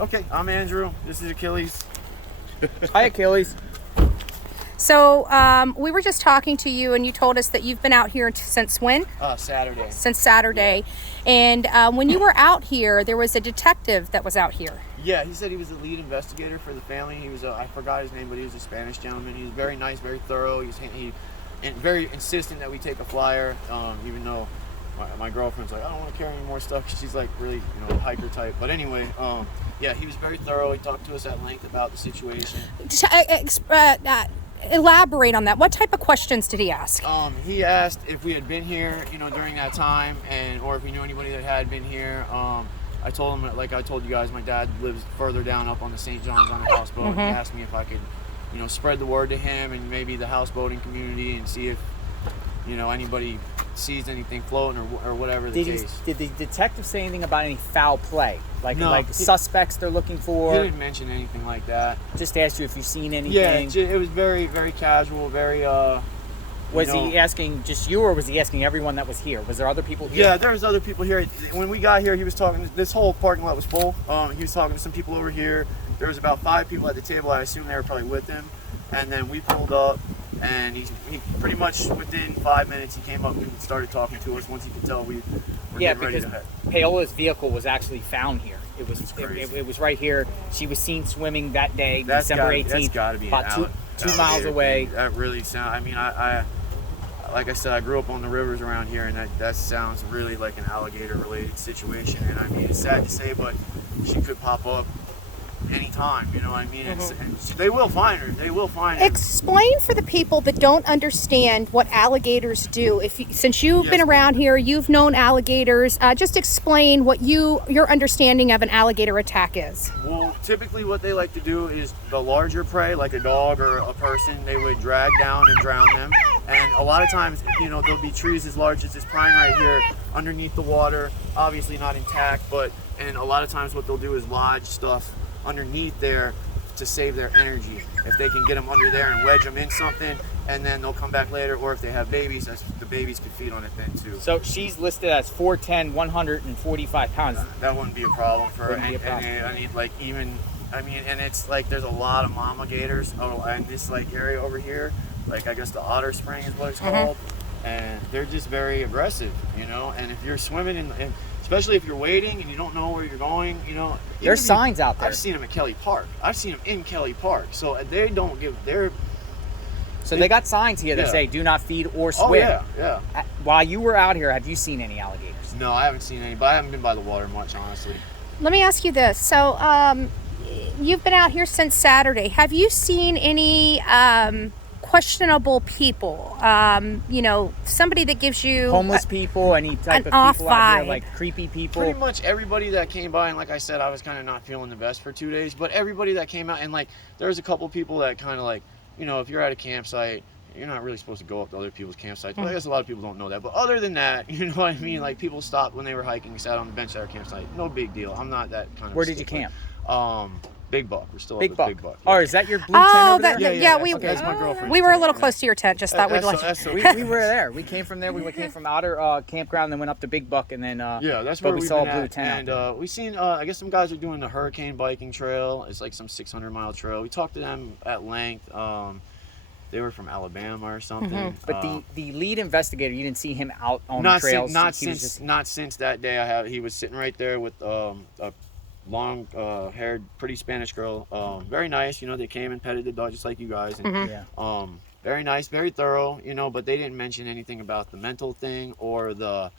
Okay, I'm Andrew. This is Achilles. Hi, Achilles. So we were just talking to you, and you told us that you've been out here since when? Saturday. Since Saturday. And when you were out here, there was a detective that was out here. Yeah, he said he was the lead investigator for the family. He was I forgot his name, but he was a Spanish gentleman. He was very nice, very thorough. He very insistent that we take a flyer, even though my girlfriend's like, I don't want to carry any more stuff, 'cause she's like really, hiker type. But anyway, yeah, he was very thorough. He talked to us at length about the situation. Elaborate on that. What type of questions did he ask? He asked if we had been here, during that time, or if we knew anybody that had been here. I told him, like I told you guys, my dad lives further down up on the St. John's on a houseboat. Mm-hmm. And he asked me if I could, spread the word to him and maybe the houseboating community and see if, anybody sees anything floating or whatever the case. Did the detective say anything about any foul play? No, like suspects they're looking for? He didn't mention anything like that. Just asked you if you've seen anything? Yeah, it was very, very casual, very, Was he asking just you, or was he asking everyone that was here? Was there other people here? Yeah, there was other people here. When we got here, he was talking, this whole parking lot was full. He was talking to some people over here. There was about 5 people at the table. I assume they were probably with him. And then we pulled up, and he pretty much within 5 minutes, he came up and started talking to us once he could tell we were getting ready to head. Paola's vehicle was actually found here. It was right here. She was seen swimming that day, December 18th. That's got to be about two miles away. That really sounds. I mean, I like I said, I grew up on the rivers around here, and that sounds really like an alligator-related situation. And I mean, it's sad to say, but she could pop up anytime. You know what I mean? Mm-hmm. And they will find her. They will find her. Explain for the people that don't understand what alligators do. Since you've been around here, you've known alligators. Just explain what your understanding of an alligator attack is. Well, typically what they like to do is the larger prey, like a dog or a person, they would drag down and drown them. And a lot of times, there'll be trees as large as this pine right here underneath the water, obviously not intact, and a lot of times what they'll do is lodge stuff underneath there to save their energy. If they can get them under there and wedge them in something, and then they'll come back later, or if they have babies, the babies could feed on it then too. So she's listed as 4'10", 145 pounds. That wouldn't be a problem for her. Wouldn't be a problem. And it's like there's a lot of mama gators in this area over here. Like I guess the Otter Spring is what it's called, and they're just very aggressive, And if you're swimming in especially if you're wading and you don't know where you're going, There's signs out there. I've seen them at Kelly Park. I've seen them in Kelly Park. So they don't give they got signs here that say do not feed or swim. Oh yeah. While you were out here, have you seen any alligators? No, I haven't seen any, but I haven't been by the water much, honestly. Let me ask you this. So you've been out here since Saturday. Have you seen any questionable people? Somebody that gives you homeless people, any type of people out here, like creepy people? Pretty much everybody that came by, and like I said, I was kind of not feeling the best for 2 days, but everybody that came out, and there was a couple people that kind of if you're at a campsite, you're not really supposed to go up to other people's campsites. But I guess a lot of people don't know that. But other than that, you know what I mean? Like people stopped when they were hiking, sat on the bench at our campsite. No big deal. I'm not that kind of. Where did you camp? Big Buck. We're still Big at Buck. Big Buck. Yeah. Oh, is that your blue tent over there? That's my girlfriend. We were a little close to your tent. Just thought we'd let you. We were there. We came from there. We came from Outer Campground, then went up to Big Buck, and then that's where we saw a blue tent. And we seen I guess some guys are doing the Hurricane Biking Trail. It's like some 600-mile trail. We talked to them at length. They were from Alabama or something. Mm-hmm. But the lead investigator, you didn't see him out on the trails. Not since that day. He was sitting right there with a long-haired, pretty Spanish girl. Very nice. They came and petted the dog just like you guys. And, very nice, very thorough. But they didn't mention anything about the mental thing or the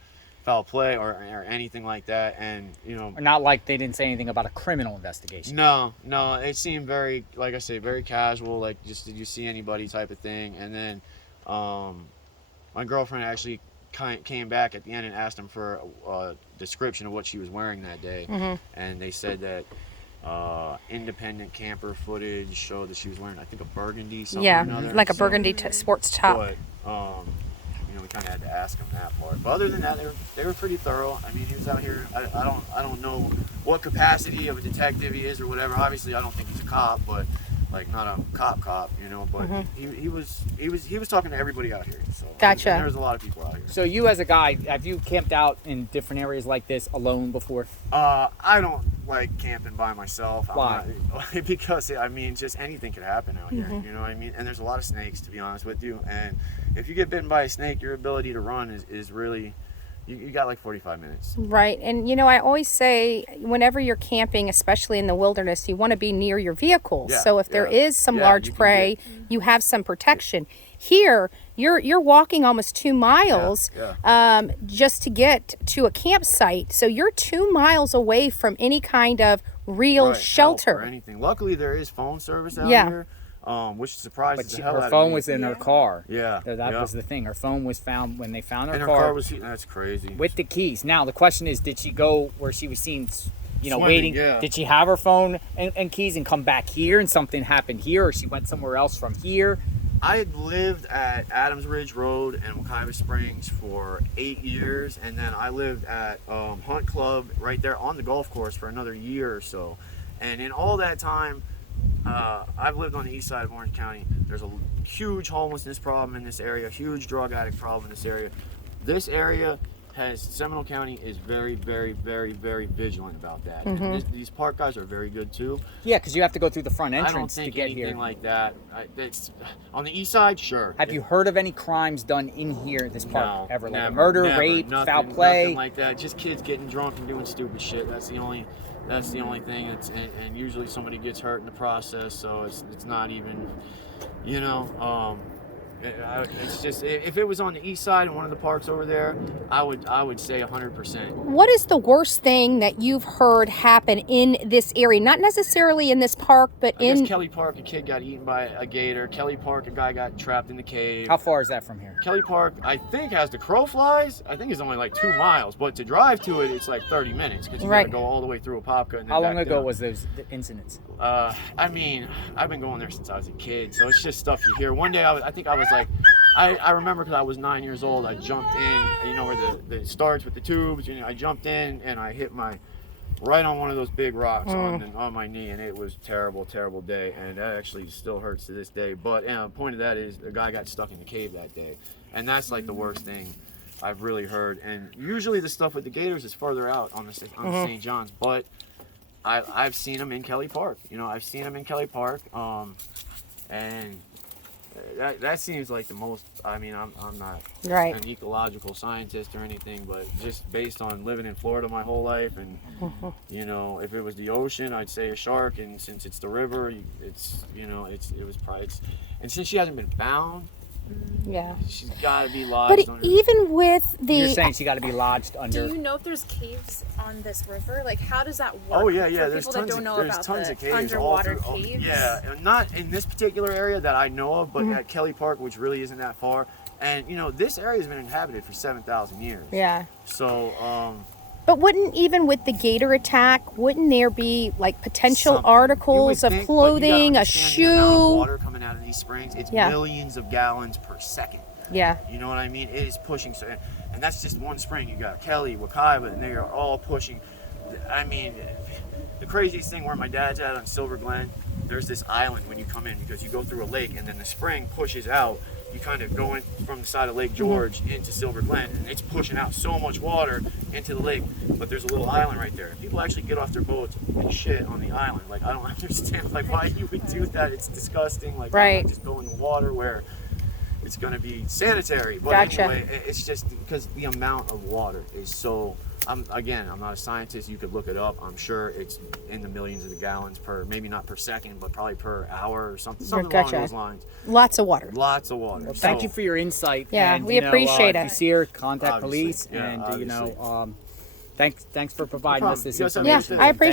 foul play or anything like that. And not like they didn't say anything about a criminal investigation. No, it seemed very, like I say, very casual, like just did you see anybody type of thing. And then my girlfriend actually came back at the end and asked them for a description of what she was wearing that day. And they said that independent camper footage showed that she was wearing, I think, a burgundy something or another. Like a burgundy sports top. But we kind of had to ask him that part. But other than that, they were pretty thorough. I mean, he was out here. I don't know what capacity of a detective he is or whatever. Obviously, I don't think he's a cop, but like not a cop, you know, but he was talking to everybody out here. So Gotcha. and there's a lot of people out here. So you as a guide, have you camped out in different areas like this alone before? I don't like camping by myself. Why? Because I mean, just anything could happen out here. You know what I mean? And there's a lot of snakes, to be honest with you. And if you get bitten by a snake, your ability to run is really, you got like 45 minutes. Right. And, you know, I always say whenever you're camping, especially in the wilderness, you want to be near your vehicle. Yeah, So if there is some large you can prey, you have some protection. Here, you're walking almost 2 miles just to get to a campsite. So you're 2 miles away from any kind of real shelter. Help or anything. Luckily, there is phone service out here. Which surprised the hell out of me. Her phone was in her car. Yeah. That was the thing. Her phone was found when they found her and car. her car was, that's crazy. With the keys. Now, the question is, did she go where she was seen, you know, Swimming, waiting? yeah. Did she have her phone and keys and come back here and something happened here, or she went somewhere else from here? I had lived at Adams Ridge Road and Wekiva Springs for 8 years, and then I lived at Hunt Club right there on the golf course for another year or so. And in all that time, I've lived on the east side of Orange County. There's a huge homelessness problem in this area, huge drug addict problem in this area. This area Seminole County is very, very, very, very vigilant about that. And these park guys are very good too. Yeah, because you have to go through the front I don't entrance think to get anything here. like that. It's on the east side, sure. Have you heard of any crimes done in here at this park ever? Like never, a murder, never, rape, nothing, foul play? nothing like that. Just kids getting drunk and doing stupid shit. That's the only thing. And usually somebody gets hurt in the process, so it's not even, you know. It's just, if it was on the east side in one of the parks over there, I would say 100%. What is the worst thing that you've heard happen in this area? Not necessarily in this park, but I in guess Kelly Park, a kid got eaten by a gator. Kelly Park, a guy got trapped in the cave. How far is that from here? Kelly Park, I think, has the crow flies. I think it's only like 2 miles, but to drive to it, it's like 30 minutes because you got to go all the way through Apopka. And then How long back ago down. was those incidents? I mean, I've been going there since I was a kid, so it's just stuff you hear. One day, I think I was like, I remember because I was 9 years old, I jumped in, you know, where it starts with the tubes, you know, I jumped in and I hit right on one of those big rocks on my knee, and it was a terrible, terrible day, and that actually still hurts to this day. But the point of that is the guy got stuck in the cave that day, and that's like the worst thing I've really heard. And usually the stuff with the gators is further out on the St. John's, but I've seen them in Kelly Park. You know, I've seen them in Kelly Park, and that seems like the most. I mean, I'm not an ecological scientist or anything, but just based on living in Florida my whole life, and you know, if it was the ocean, I'd say a shark, and since it's the river, it's, you know, it was probably, and since she hasn't been found, she's got to be lodged. But even with the, you're saying she got to be lodged under. Do you know if there's caves on this river? Like, how does that work? Oh yeah. For There's people tons that don't know there's about tons the of caves underwater all through, caves. Yeah, and not in this particular area that I know of, but at Kelly Park, which really isn't that far. And you know, this area has been inhabited for 7,000 years. Yeah. So. But wouldn't, even with the gator attack, wouldn't there be like potential Something. articles of clothing, a shoe? The amount of water coming out of these springs, it's millions of gallons per second. Yeah. You know what I mean? It is pushing, and that's just one spring. You got Kelly, Wekiva, and they are all pushing. I mean, the craziest thing where my dad's at on Silver Glen, there's this island when you come in, because you go through a lake and then the spring pushes out. You kind of go in from the side of Lake George into Silver Glen, and it's pushing out so much water into the lake. But there's a little island right there. People actually get off their boats and shit on the island. Like, I don't understand like why you would do that. It's disgusting. Like, why not just go in the water where it's going to be sanitary. But anyway, it's just because the amount of water is so. I'm not a scientist. You could look it up. I'm sure it's in the millions of the gallons per, maybe not per second, but probably per hour or something along those lines. Lots of water. Lots of water. Well, thank you for your insight. Yeah, and, we appreciate it. If you see her, contact Obviously. police, and you know, thanks for providing us this Yes, information. Yeah, I appreciate it.